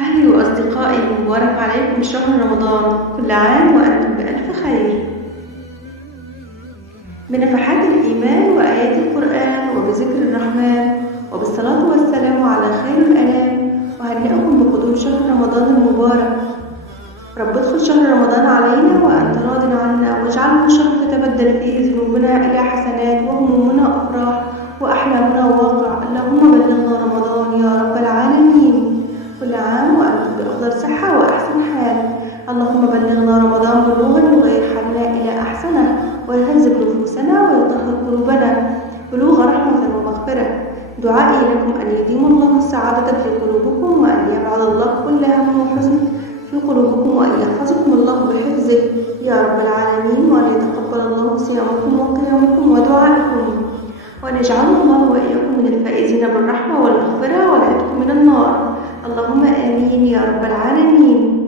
أهلي وأصدقائي مبارك عليكم شهر رمضان، كل عام وأنتم بألف خير. بنفحات الإيمان وآيات القرآن وبذكر الرحمن وبالصلاة والسلام على خير الأنام، وهنئكم بقدوم شهر رمضان المبارك. رب ادخل شهر رمضان علينا وأنت راض عنا، واجعله شهر تتبدل فيه ذنوبنا إلى حسنات وهمومنا أفراح وأحلامنا واقع. اللهم بلغنا رمضان يا رب العالمين، كل عام وأنتم بأفضل صحة وأحسن حال. اللهم بلغنا رمضان بلوغا يغير حالنا إلى أحسنه ويهذب نفوسنا ويطهر قلوبنا، بلوغ رحمة ومغفرة. دعائي لكم أن يديم الله السعادة في قلوبكم، وأن يبعد الله كل هم وحزن في قلوبكم، وأن يحفظكم الله بحفظه يا رب العالمين، وأن يتقبل الله صيامكم وقيامكم ودعائكم، وأن يجعلنا الله وإياكم من الفائزين بالرحمة والمغفرة والعتق من النار. اللهم آمين يا رب العالمين.